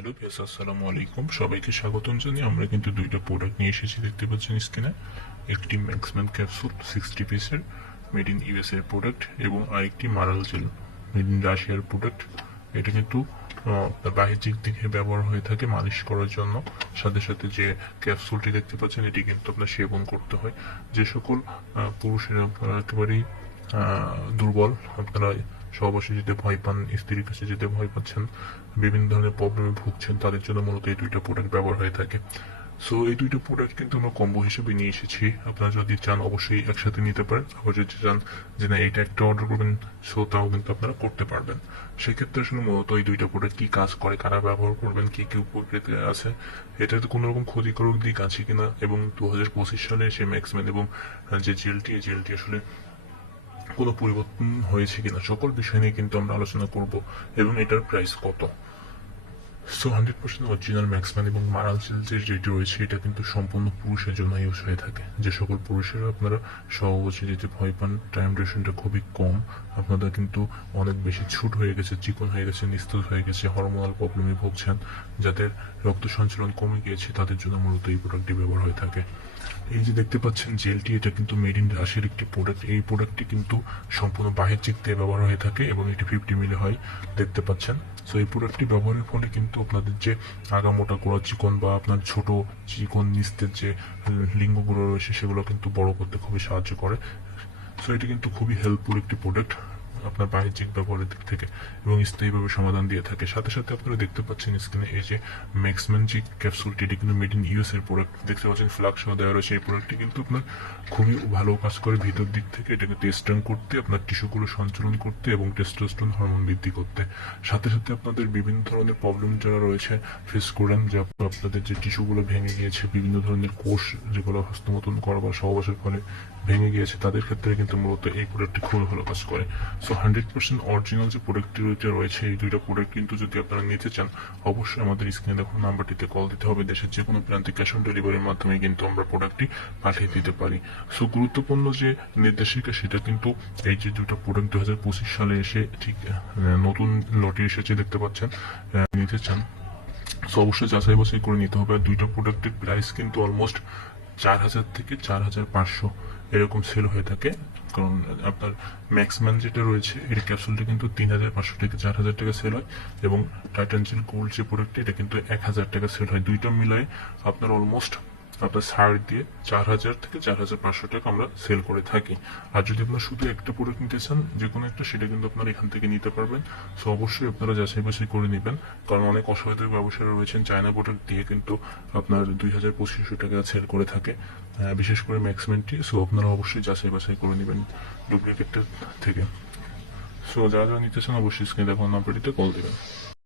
Hello base আসসালামু আলাইকুম। সবাইকে স্বাগতম জানিয়ে আমরা কিন্তু দুইটা প্রোডাক্ট নিয়ে এসেছি, দেখতে পাচ্ছেন স্ক্রিনে একটি ম্যাক্সম্যান ক্যাপসুল সিক্সটি পিসের মেড ইন ইউএস এর প্রোডাক্ট এবং আরেকটি মারাল জেল মেড ইন রাশিয়ার প্রোডাক্ট এটা কিন্তু বাহ্যিক দিকে ব্যবহার হয়ে থাকে মালিশ করার জন্য। সাথে সাথে যে ক্যাপসুলটি দেখতে পাচ্ছেন, এটি কিন্তু আপনার সেবন করতে হয়। যে সকল পুরুষেরা আপনারা একেবারেই দুর্বল, আপনারা সহবাসে যেতে ভয় পান, স্ত্রীর কাছে যেতে ভয় পাচ্ছেন, বিভিন্ন ধরনের প্রবলেমে ভুগছেন, তাদের জন্য মূলত এই দুইটা প্রোডাক্ট ব্যবহার হয়ে থাকে। সো এই দুইটা প্রোডাক্ট কিন্তু আমরা কম্বো হিসেবে নিয়ে এসেছি। আপনারা যদি চান, অবশ্যই একসাথে নিতে পারেন। আবার যদি চান যে না, এটা একটা অর্ডার করবেন সো তাও কিন্তু আপনারা করতে পারবেন। সেক্ষেত্রে আসলে মূলত এই দুইটা প্রোডাক্ট কি কাজ করে, কারা ব্যবহার করবেন, কি কি উপকৃত আছে এটাতে কোনো রকম ক্ষতিকারক দিক আছে কিনা? এবং দু হাজার পঁচিশ সালে সে ম্যাক্সম্যান এবং যে জেলটি জেলটি আসলে কোনো পরিবর্তন হয়েছে কিনা? সকল বিষয় নিয়ে কিন্তু আমরা আলোচনা করব এবং এটার প্রাইস কত? So hundred percent original Maxman এবং মারাল যে যেটি রয়েছে, এটা কিন্তু সম্পূর্ণ পুরুষের জন্য ইউজ হয়ে থাকে। যে সকল পুরুষেরা আপনারা সহজে যেতে ভয় পান টাইম ডিউরেশনটা খুবই কম। আপনাদের কিন্তু অনেক বেশি ছুট হয়ে গেছে, চিকন হয়ে গেছে, নিস্তেজ হয়ে গেছে হরমোনাল প্রবলেমে ভুগছেন, যাদের রক্ত সঞ্চালন কমে গিয়েছে, তাদের জন্য মূলত এই প্রোডাক্টটি ব্যবহার হয়ে থাকে। এই যে দেখতে পাচ্ছেন জেলটি এটা কিন্তু মেড ইন রাশিয়ার একটি প্রোডাক্ট এই প্রোডাক্টটি কিন্তু সম্পূর্ণ বাহির চিকতে ব্যবহার হয়ে থাকে এবং এটি ফিফটি মিলে হয়, দেখতে পাচ্ছেন। সো এই প্রোডাক্টটি ব্যবহারের ফলে কিন্তু আপনাদের যে আগামোটা করা চিকন বা আপনার ছোট চিকন নিস্তের যে লিঙ্গগুলো রয়েছে, সেগুলো কিন্তু বড় করতে খুবই সাহায্য করে। সো এটি কিন্তু খুবই হেল্পফুল একটি প্রোডাক্ট আপনার বাণিজ্যিক ব্যবহারের দিক থেকে এবং স্থায়ীভাবে সমাধান দিয়ে থাকে। সাথে সাথে আপনারা দেখতে পাচ্ছেন স্ক্রিনে এই যে ম্যাক্সম্যান যে ক্যাপসুলটি এটি কিন্তু মেড ইন ইউএস এর প্রোডাক্ট দেখতে পাচ্ছেন ফ্লাক্স দেওয়া রয়েছে। এই প্রোডাক্টটি কিন্তু আপনার খুবই ভালো কাজ করে ভিতর দিক থেকে। এটাকে টেস্টান করতে, আপনার টিস্যুগুলো সঞ্চালন করতে এবং টেস্টোস্টেরন হরমোন বৃদ্ধি করতে। সাথে সাথে আপনাদের বিভিন্ন ধরনের প্রবলেম যারা রয়েছে ফেস করেন যে আপনাদের যে টিস্যুগুলো ভেঙে গিয়েছে, বিভিন্ন ধরনের কোষ যেগুলো হস্তমতন করা বা সহবাসের ফলে ভেঙে গিয়েছে, তাদের ক্ষেত্রে কিন্তু মূলত এই প্রোডাক্টটি খুবই ভালো কাজ করে। সো হান্ড্রেড পার্সেন্ট অরিজিনাল যে প্রোডাক্টটি রয়েছে রয়েছে এই দুইটা প্রোডাক্ট কিন্তু যদি আপনারা নিতে চান, অবশ্যই আমাদের স্ক্রিনে দেখুন নাম্বারটিতে কল দিতে হবে। দেশের যে কোনো প্রান্তে ক্যাশ অন ডেলিভারির মাধ্যমে কিন্তু আমরা প্রোডাক্টটি পাঠিয়ে দিতে পারি। সো গুরুত্বপূর্ণ যে নির্দেশিকা, সেটা কিন্তু এই যে দুটো প্রোডাক্ট দু হাজার পঁচিশ সালে এসে ঠিক নতুন লটে এসেছে, দেখতে পাচ্ছেন নিতে চান। সো অবশ্যই যাচাই বাছাই করে নিতে হবে। দুইটা প্রোডাক্টের প্রাইস কিন্তু অলমোস্ট চার হাজার থেকে চার হাজার পাঁচশো এরকম সেল হয়ে থাকে। কারণ আপনার ম্যাক্সিমাম যেটা রয়েছে এর ক্যাপসুলটা কিন্তু তিন হাজার পাঁচশো থেকে চার হাজার টাকা সেল হয় এবং টাইটানজিন গোল্ড যে প্রোডাক্টটা এটা কিন্তু এক হাজার টাকা সেল হয়। দুইটা মিলায় আপনার অলমোস্ট আপনার ছাড় দিয়ে চার হাজার থেকে চার হাজার পাঁচশো টাকা আমরা সেল করে থাকি। আর যদি আপনার শুধু একটা প্রোডাক্ট নিতে চান, যে কোনো একটা, সেটা কিন্তু আপনারা এখান থেকে নিতে পারবেন। সো অবশ্যই আপনারা যাচাই বাছাই করে নেবেন। কারণ অনেক অসহায় ব্যবসায়ীরা রয়েছেন চায়না প্রোডাক্ট দিয়ে কিন্তু আপনার দুই হাজার পঁচিশশো টাকা সেল করে থাকে। বিশেষ করে ম্যাক্সিমেন্টটি সো আপনারা অবশ্যই যাচাই বাছাই করে নেবেন ডুপ্লিকেটটা থেকে। সো যারা যারা নিতে চান, অবশ্যই স্ক্রিনে দেখুন নাম্বারটিতে কল দেবেন।